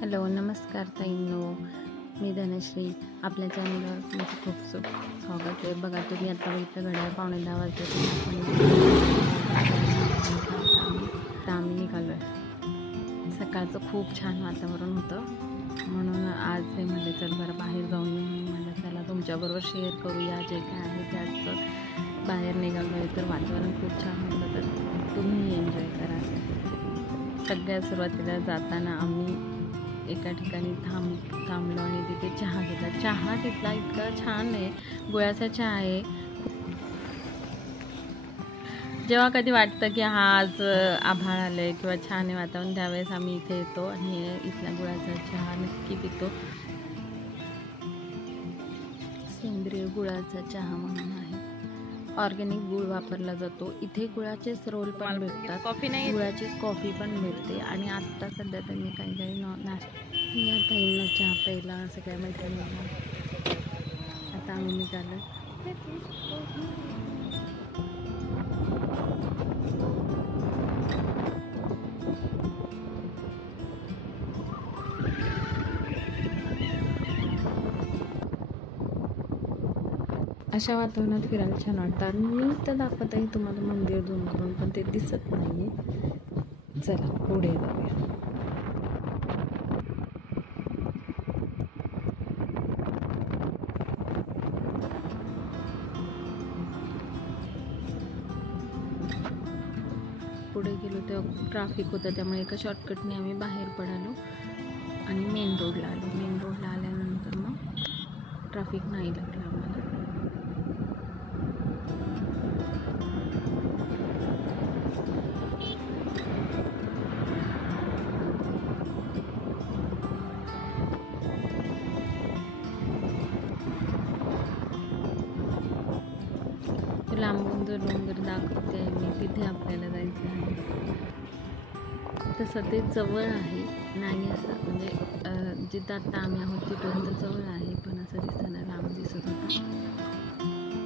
Hello, नमस्कार ताईंनो, मी धनश्री. आपल्या चॅनलवर तुमचं खूप स्वागत आहे. बघा, तुम्ही आता इथं घड्याळ 9:15 वाजता आम्ही निघालो आहे. सकाळचं खूप छान वातावरण होतं, म्हणून आज हे म्हणजे चल बरं बाहेर जाऊन मला चला तुमच्याबरोबर शेअर करूया जे काय आहे त्याचं. बाहेर निघालो आहे तर वातावरण खूप छान होतं, तर तुम्ही एन्जॉय करा. सगळ्यात सुरुवातीला जाताना आम्ही एका ठिकाणी थांबलो आणि तिथे चहा घेतला. चहा तिथला इतका छान आहे, गुळाचा चहा आहे. जेव्हा कधी वाटतं की आज आभाळ आलं आहे किंवा छान आहे वातावरण, त्यावेळेस आम्ही इथे येतो आणि इथला गुळाचा चहा नक्की पितो. सेंद्रिय गुळाचा चहा म्हणून आहे, ऑर्गॅनिक गुळ वापरला जातो. इथे गुळाचेच रोल पण भेटतात, कॉफी नाही, गुळाचीच कॉफी पण भेटते. आणि आत्ता सध्या त्यांनी काही नाश्ता ताईंना चहा प्यायला सगळ्या मैत्रिणींना आता आम्ही निघालो. अशा वातावरणात फिरायला छान वाटतं. आणि मी तर दाखवत आहे तुम्हाला मंदिर झूम करून, पण ते दिसत नाही आहे. चला पुढे जाऊया. पुढे गेलो तेव्हा ट्रॅफिक होतं, त्यामुळे एका शॉर्टकटने आम्ही बाहेर पडालो आणि मेन रोडला आलो. मेन रोडला आल्यानंतर मग ट्रॅफिक नाही लागलं आम्हाला. लांबून जो डोंगर दाखवते आहे मी, तिथे आपल्याला जायचं आहे. तसं ते जवळ आहे, नाही असं म्हणजे जिथं आता आम्ही आहोत तिथून तर जवळ आहे, पण असं दिसताना लांब दिसत होता.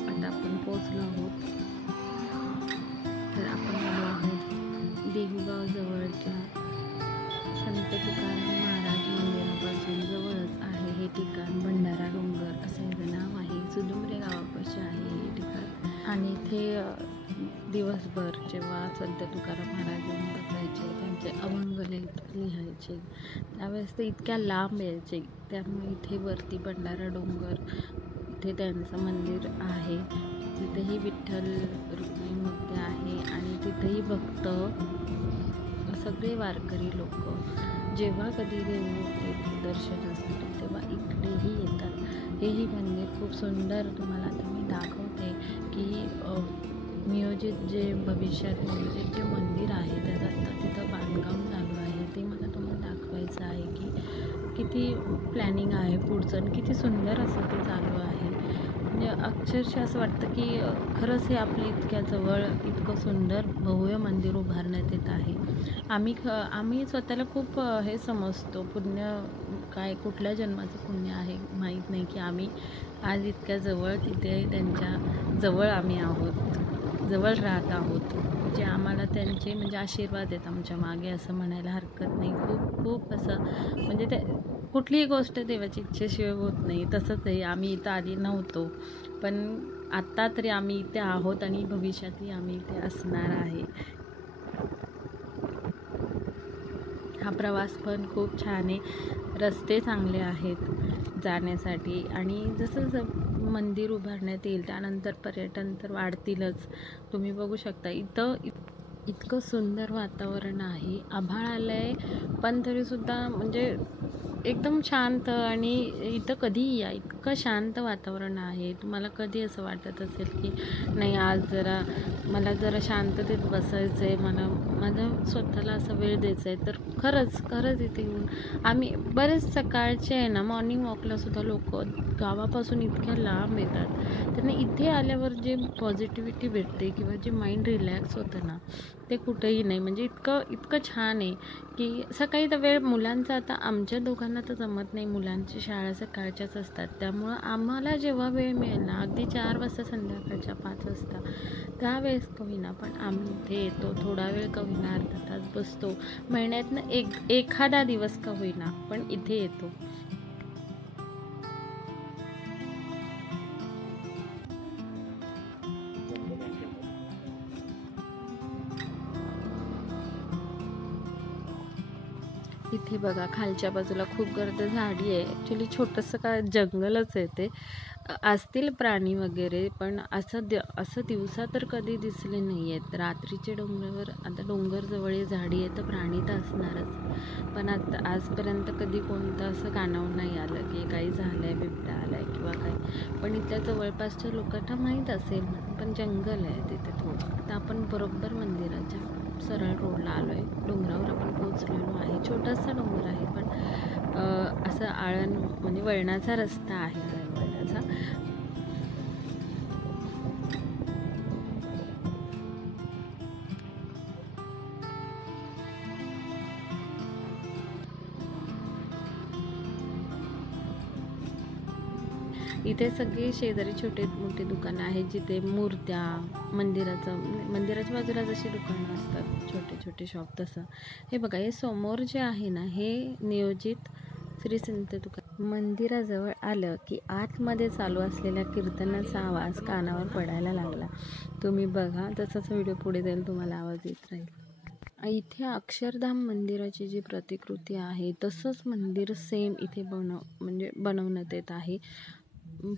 आता आपण पोचलो आहोत. तर आपण आलो आहोत देहूगाव जवळच्या संत तुकाराम महाराज मंदिरापासून जवळच आहे हे ठिकाण. भंडारा डोंगर असं याचं नाव आहे. सुदुमरे गावापाशी आहे हे ठिकाण. आणि इथे दिवसभर जेव्हा संत तुकाराम महाराज बसायचे, त्यांचे अभंग लिहायचे, त्यावेळेस ते इतक्या लांब यायचे. त्यामुळे इथे वरती भंडारा डोंगर, इथे त्यांचं मंदिर आहे. तिथेही विठ्ठल रुक्मिणी मूर्ती आहे आणि तिथेही भक्त सगळे वारकरी लोक जेव्हा कधी देऊ येते दर्शनासाठी तेव्हा इकडेही येतात. हेही मंदिर खूप सुंदर तुम्हाला आता मी दाखवते की नियोजित जे भविष्यात नियोजित जे मंदिर आहे त्याचं आता तिथं बांधकाम चालू आहे. ते मला तुम्हाला दाखवायचं आहे की किती प्लॅनिंग आहे पुढचं आणि किती सुंदर असं ते चालू आहे. म्हणजे अक्षरशः असं वाटतं की खरंच हे आपल्या इतक्या जवळ इतकं सुंदर भव्य मंदिर उभारण्यात येत आहे. आम्ही स्वतःला खूप हे समजतो, पुण्य काय कुठल्या जन्माचं पुण्य आहे माहीत नाही की आम्ही आज इतक्या जवळ तिथे त्यांच्या जवळ आम्ही आहोत, जवळ राहत आहोत. जे आम्हाला त्यांचे म्हणजे आशीर्वाद आहेत आमच्या मागे असं म्हणायला हरकत नाही. खूप खूप असं म्हणजे ते कुठलीही गोष्ट देवाची इच्छेशिवाय होत नाही. तसंच आहे, आम्ही इथं आधी नव्हतो, पण आत्ता तरी आम्ही इथे आहोत आणि भविष्यातही आम्ही इथे असणार आहे. हा प्रवास पण खूप छान आहे, रस्ते चांगले आहेत जाण्यासाठी. आणि जसं जसं मंदिर उभारण्यात येईल त्यानंतर पर्यटन तर वाढतीलच. तुम्ही बघू शकता इथं इतकं सुंदर वातावरण आहे. आभाळ आलं आहे पण तरीसुद्धा म्हणजे एकदम शांत. आणि इथं कधीही या, इतकं शांत वातावरण आहे. तुम्हाला कधी असं वाटत असेल की नाही आज मला जरा शांततेत बसायचं आहे, माझं स्वतःला असा वेळ द्यायचा आहे, तर खरंच इथे येऊन आम्ही बरेच सकाळचे आहे ना मॉर्निंग वॉकलासुद्धा लोक गावापासून इतक्या लांब येतात. त्यांना इथे आल्यावर जे पॉझिटिव्हिटी भेटते किंवा जे माइंड रिलॅक्स होतं ना ते कुठेही नाही. म्हणजे इतकं छान आहे की सकाळी तर वेळ मुलांचा, आता आमच्या दोघांना तर जमत नाही, मुलांची शाळा सकाळच्याच असतात, त्यामुळं आम्हाला जेव्हा वेळ मिळेल ना अगदी 4 वाजता संध्याकाळच्या 5 वाजता त्यावेळेस का होईना पण आम्ही इथे येतो. थोडा वेळ का होईना अर्धा तास बसतो, महिन्यातनं एखादा दिवस का होईना पण इथे येतो. इथे बघा खालच्या बाजूला खूप गर्द झाडी आहे. ॲक्च्युली छोटंसं का जंगलच आहे ते. असतील प्राणी वगैरे पण असं दिवसा तर कधी दिसले नाही आहेत. रात्रीच्या डोंगरावर आता डोंगर जवळ झाडी आहे तर प्राणी तर असणारच, पण आता आजपर्यंत कधी कोणतं असं कानावून नाही आलं की काही झालं आहे, बिबट्या आला आहे किंवा काय. पण इथल्या जवळपासच्या लोकांना माहीत असेल, पण जंगल आहे तिथे थोडं. आता आपण बरोबर मंदिराच्या सरळ रोडला आलो आहे. डोंगरावर आपण पोचलेलो आहे. छोटासा डोंगर आहे पण असं आळण म्हणजे वळणाचा रस्ता आहे, वळणाचा. इथे सगळे शेजारी छोटे मोठे दुकानं आहेत जिथे मूर्त्या, मंदिराच्या बाजूला जशी दुकानं असतात छोटे छोटे शॉप, तसं. हे बघा, हे समोर जे आहे ना हे नियोजित श्री संत दुकान. मंदिराजवळ आलं की आतमध्ये चालू असलेल्या कीर्तनाचा आवाज कानावर पडायला लागला. तुम्ही बघा, तसाच व्हिडिओ पुढे जाईल तुम्हाला आवाज येत राहील. इथे अक्षरधाम मंदिराची जी प्रतिकृती आहे तसंच मंदिर सेम इथे बनवण्यात येत आहे.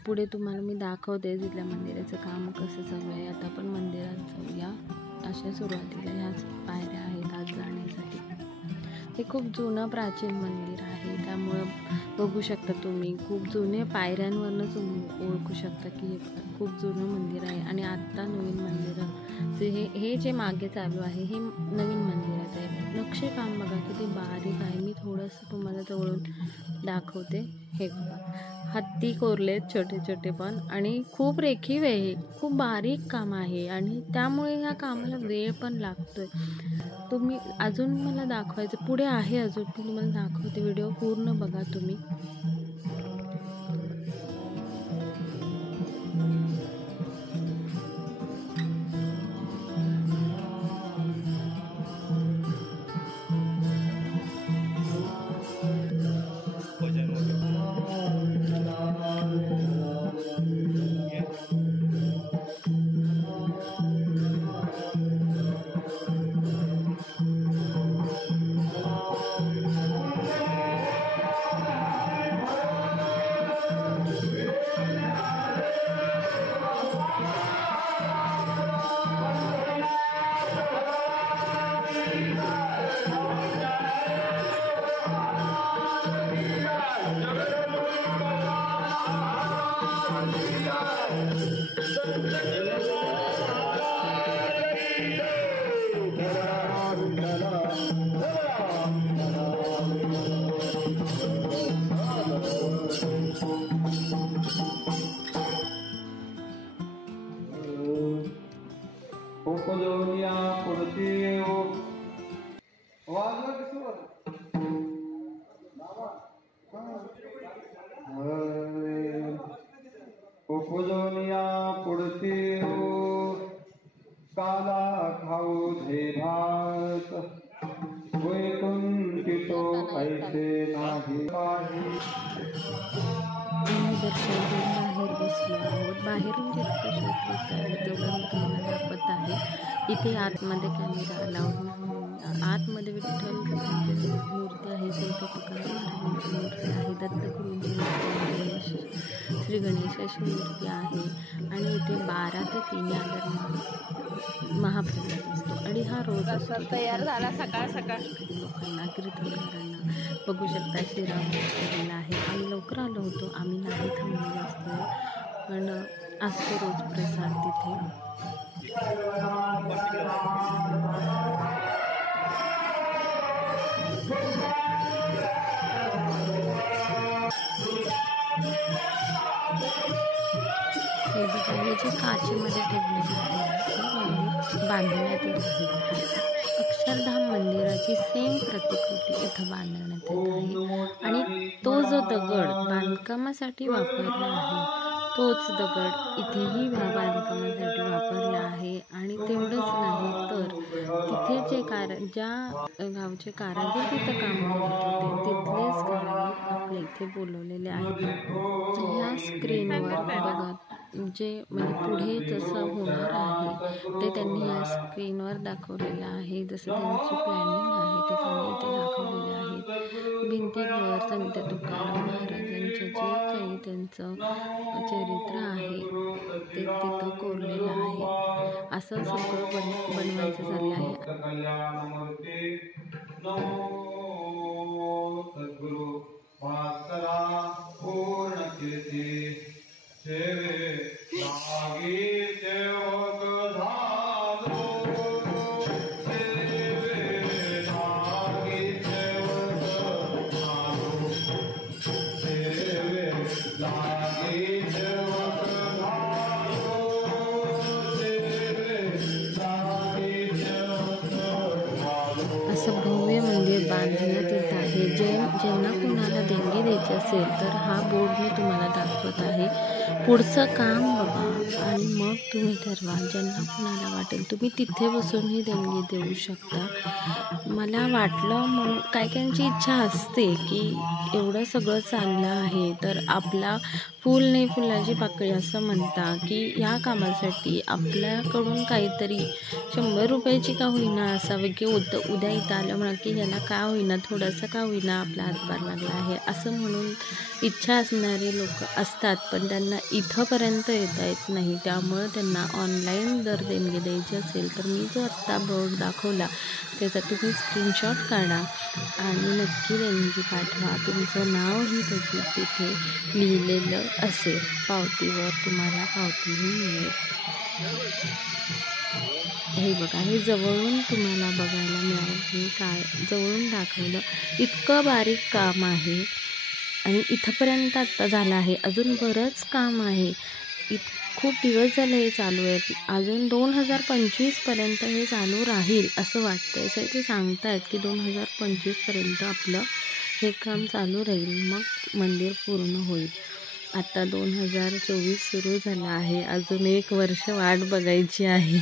पुढे तुम्हाला मी दाखवते तिथल्या मंदिराचं काम कसं चालू आहे. आता आपण मंदिरात जाऊया. अशा सुरुवातीला ह्याच पायऱ्या आहेत आत जाण्यासाठी. हे खूप जुनं प्राचीन मंदिर आहे, त्यामुळं बघू शकता तुम्ही खूप जुने पायऱ्यांवरनंच ओळखू शकता की हे खूप जुनं मंदिर आहे. आणि आत्ता नवीन मंदिरं हे जे मागे चालू आहे हे नवीन मंदिरात आहे. नक्षीकाम बघा किती बारीक आहे. मी थोडंसं तुम्हाला जवळून दाखवते. हे बघा, हत्ती कोरलेत छोटे छोटे पण, आणि खूप रेखीव आहे, खूप बारीक काम आहे आणि त्यामुळे ह्या कामाला वेळ पण लागतोय. तुम्ही अजून मला दाखवायचं पुढे आहे, अजून मी तुम्हाला दाखवते. व्हिडिओ पूर्ण बघा तुम्ही. उपजोनिया पुढती काला खाऊ धे भात वैकुंठितो ऐसे नाही काही. बाहेर बसलो आहोत. बाहेरून जितकं शूट होत आहे तेवढं मी तुम्हाला दाखवत आहे. इथे आतमध्ये कॅमेरा अलाउड नाही. आतमध्ये विठ्ठल मूर्ती आहे, संत तुकाराम महाराजांची मूर्ती आहे, दत्तगुरूंची मूर्ती आहे, श्री गणेशाची मूर्ती आहे. आणि इथे 12 ते 3 या दरम्यान महाप्रसाद असतो आणि हा रोज असतो. तयार झाला सकाळ सकाळ लोकांना, कीर्तनकारांना बघू शकता. श्रीराम केलेला आहे. आम्ही लवकर आलो होतो, आम्ही नाही थांबलेलो असतो, पण असतो रोज प्रसाद तिथे. हे बघा, हे जे काचेमध्ये ठेवलेले आहे मंदिर बांधण्यात येत आहे. अक्षरधाम मंदिराची सेम प्रतिकृती इथं बांधण्यात येत आहे. आणि तो जो दगड बांधकामासाठी वापरला आहे तोच दगड इथेही बांधकामासाठी वापरला आहे. आणि तेवढंच नाही तर तिथे ज्या गावचे कारागीर तिथं काम करत होते तिथलेच कारागीर आपल्या इथे बोलवलेले आहेत. या स्क्रीनवर बघा जे म्हणजे पुढे जसं होणार आहे ते त्यांनी या स्क्रीनवर दाखवलेलं आहे. जसं त्यांची प्लॅनिंग आहे ते त्यांनी इथे दाखवलेले आहेत. भिंतींवर संत तुकाराम महाराजांचं जे काही त्यांचं चरित्र आहे ते तिथं कोरलेलं आहे. असं सगळं बनवायचं चाललं आहे. असं भव्य मंदिर बांधण्यात येत आहे. ज्यांना कुणाला देणगी द्यायची असेल तर हा बोर्ड मी तुम्हाला दाखवत आहे. पुढचं काम बघा आणि मग तुम्ही ठरवा. ज्यांना कुणाला वाटेल तुम्ही तिथे बसूनही देणगी देऊ शकता. मला वाटलं म्हणून काहींची इच्छा असते की एवढं सगळं चाललं आहे तर आपला फूल नाही फुलाची पाकळी असं म्हणता की ह्या कामासाठी आपल्याकडून काहीतरी 100 रुपयाची का होईना असावं की उद्या इथं आलं म्हणा की ह्याला का होईना थोडंसं का होईना आपला हातभार लागला आहे असं म्हणून इच्छा असणारे लोक असतात. पण त्यांना इथंपर्यंत येता येत नाही. त्यामुळं त्यांना ऑनलाईन जर देणगी द्यायची असेल तर मी जो आत्ता बोर्ड दाखवला त्याचा तुम्ही स्क्रीनशॉट काढा आणि नक्की देणगी पाठवा. तुमचं नावही तिथे लिहिलेलं असेल. पावतीवर तुम्हाला पावतीही मिळेल. हे बघा हे जवळून तुम्हाला बघायला मिळालं. मी जवळून दाखवलं. इतकं बारीक काम आहे आणि इथंपर्यंत आत्ता झालं आहे. अजून बरंच काम आहे. खूप दिवस झाले हे चालू आहे. अजून 2025पर्यंत हे चालू राहील असं वाटतं. असं ते सांगतायत की 2025पर्यंत आपलं हे काम चालू राहील. मग मंदिर पूर्ण होईल. आता 2024 सुरू झालं आहे. अजून 1 वर्ष वाट बघायची आहे.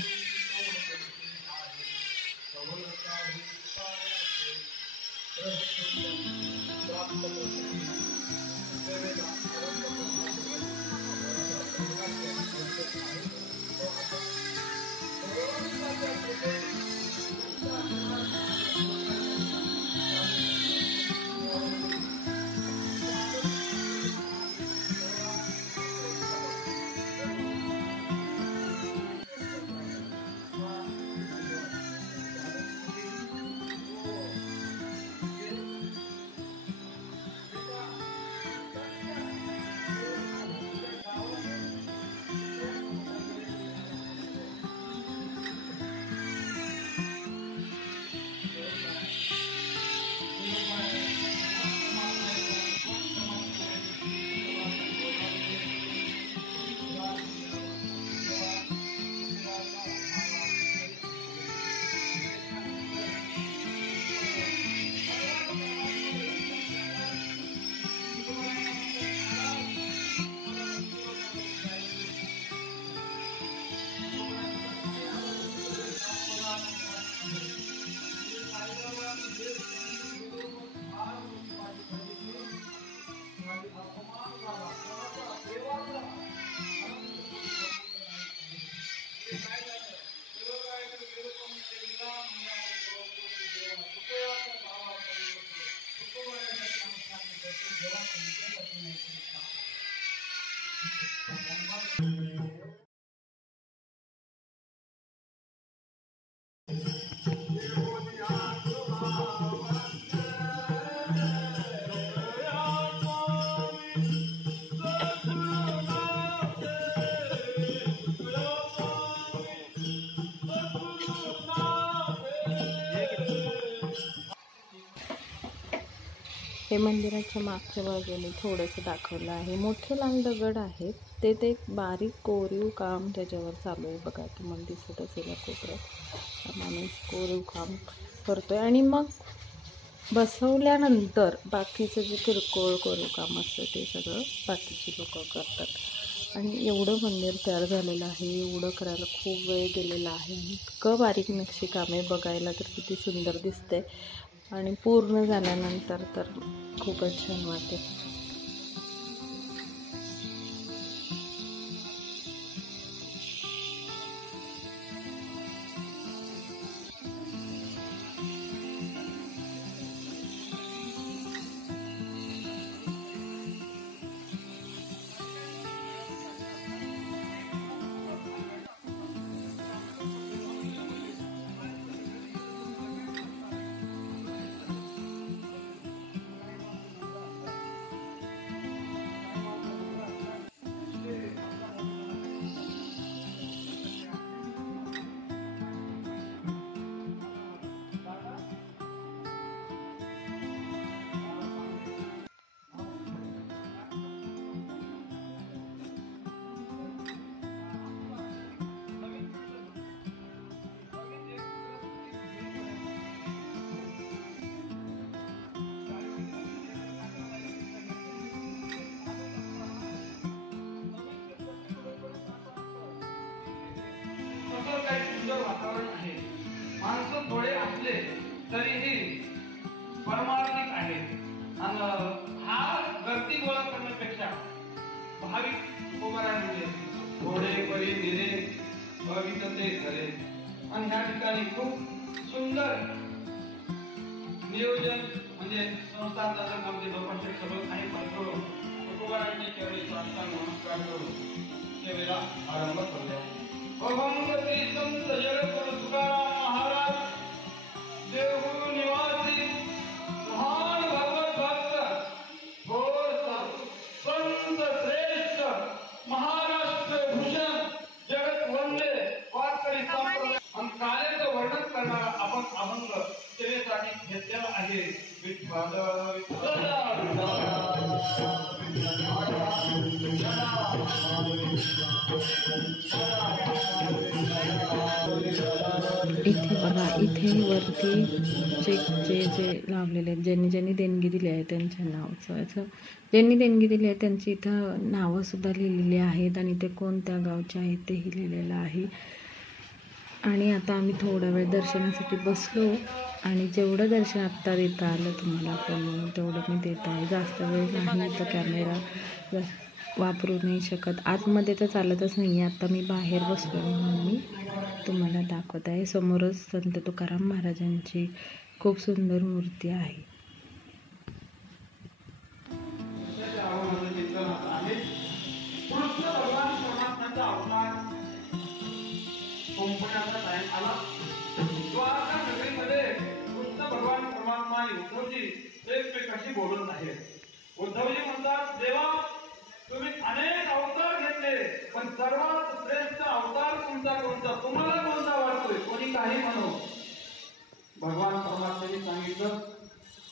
हे मंदिराच्या मागच्या बाजूने थोडंसं दाखवलं आहे. मोठे लांब दगड आहेत. ते एक बारीक कोरीव काम त्याच्यावर चालू आहे. बघा तुम्हाला दिसत असेल कोपऱ्यात माणूस कोरीव काम करतोय. आणि मग बसवल्यानंतर बाकीचं जे किरकोळ कोरीव काम असतं ते सगळं बाकीची लोक करतात. आणि एवढं मंदिर तयार झालेलं आहे, एवढं करायला खूप वेळ गेलेला आहे. इतकं बारीक नक्षीकाम आहे, बघायला तर किती सुंदर दिसते आणि पूर्ण झाल्यानंतर तर खूपच छान वाटेल. काही सुंदर वातावरण आहे. माणसं थोडे असले तरीही परमार्थिक आहे. आणि हा गर्दी गोळा करण्यापेक्षा भाविक उभारण्यामध्ये थोडे बरे दिले भाविक ते खरे. आणि ह्या ठिकाणी खूप सुंदर नियोजन म्हणजे संस्था चालक आमचे लोकांचे सगळं काही पाठवून तुकोबारांच्या चरणी साष्टांग नमस्कार करून सेवेला आरंभ करूया. अभंग श्री संत जगद्गुरु तुकाराम महाराज देवगुरु निवासी महान भगवत भक्त थोर संत श्रेष्ठ महाराष्ट्र भूषण जगत वंदे वारकरी संप्रदाय आणि कार्याचं वर्णन करणारा आपण अभंग सेवेसाठी घेतलेला आहे. विठ्ठल इथे बघा, इथे वरती जे लावलेले आहेत, ज्यांनी देणगी दिली आहे त्यांच्या नावाचं असं, ज्यांनी देणगी दिली आहे त्यांची इथं नावंसुद्धा लिहिलेली आहेत आणि ते कोणत्या गावचे आहेत तेही लिहिलेलं आहे. आणि आता आम्ही थोडा वेळ दर्शनासाठी बसलो आणि जेवढं दर्शन आत्ता देता आलं तुम्हाला फोनवरून तेवढं मी देत आहे. जास्त वेळ नाही तर कॅमेरा वापरू नाही शकत. आतमध्ये तर चालतच नाही आहे. आता मी बाहेर बसलो म्हणून मी तुम्हाला दाखवत आहे. समोरच संत तुकाराम महाराजांची खूप सुंदर मूर्ती आहे. भगवान परमात्मा उद्धवजी एकमेकाशी बोलत आहेत. उद्धवजी म्हणतात, देवा तुम्ही अनेक अवतार घेतले पण सर्वात श्रेष्ठ अवतार तुमचा कोणता, तुम्हाला कोणता वाटतोय? कोणी काही म्हणो. भगवान परमात्म्याने सांगितलं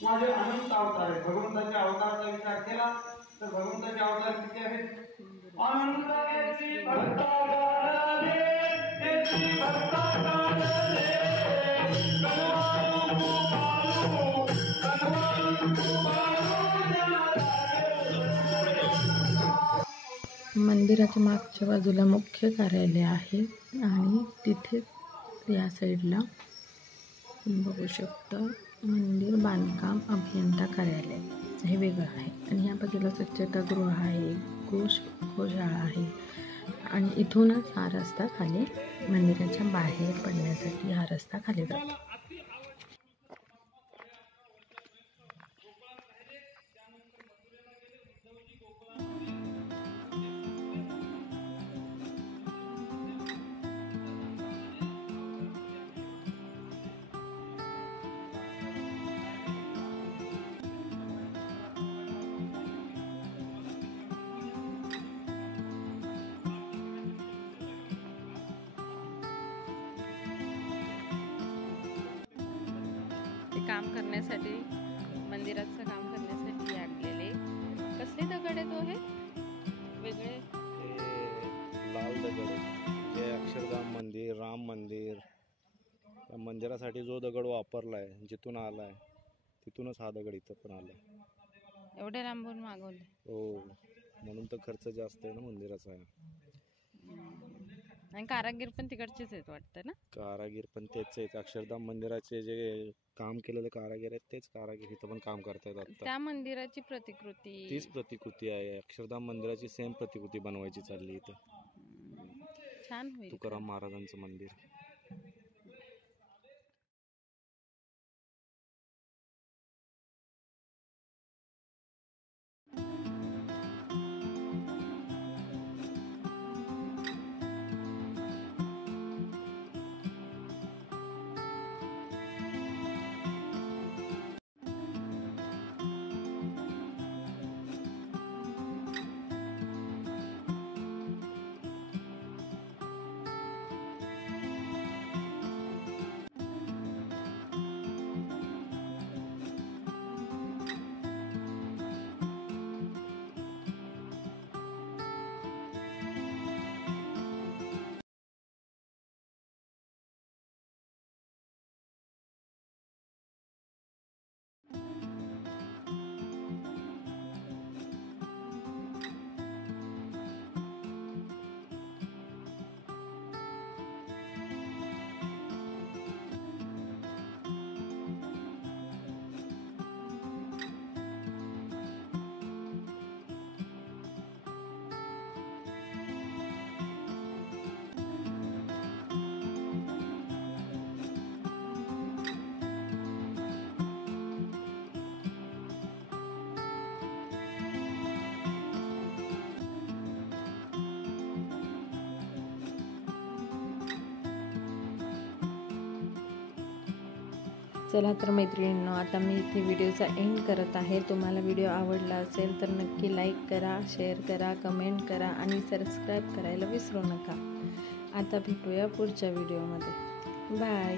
माझे अनंत अवतार आहे. भगवंताच्या अवताराचा विचार केला तर भगवंताचे अवतार किती आहेत? अनंत मंदिराच्या मागच्या बाजूला मुख्य कार्यालय आहे आणि तिथे या साईडला बघू शकता मंदिर बांधकाम अभियंता कार्यालय हे वेगळं आहे. आणि या बाजूला स्वच्छतागृह आहे, गोशाळा आहे आणि इथूनच हा रस्ता खाली मंदिराच्या बाहेर पडण्यासाठी हा रस्ता खाली जातो. काम करण्यासाठी, मंदिराचं काम करण्यासाठी आणलेले कसले दगड आहे? तो हे वेगळे लाल दगड जे अक्षरधाम मंदिर, राम मंदिर, या मंदिरासाठी जो दगड वापरलाय, जिथून आलाय तिथूनच हा दगड इथं पण आलाय. एवढे लांबून मागवले. हो. म्हणून तर खर्च जास्त आहे ना मंदिराचा. आणि कारागीर पण तिकडचेच आहेत वाटतं ना. कारागीर पण तेच आहेत. अक्षरधाम मंदिराचे जे काम केलेले कारागीर आहेत तेच कारागीर इथं पण काम करतायत आता. त्या मंदिराची प्रतिकृती तीच प्रतिकृती आहे. अक्षरधाम मंदिराची सेम प्रतिकृती बनवायची चालली इथं. छान होईल. तुकाराम महाराजांचं मंदिर. चला तर मैत्रिणींनो, आता मी इथे व्हिडिओचा एंड करत आहे. तुम्हाला व्हिडिओ आवडला असेल तर नक्की लाईक करा, शेअर करा, कमेंट करा आणि सबस्क्राईब करायला विसरू नका. आता भेटूया पुढच्या व्हिडिओमध्ये. बाय.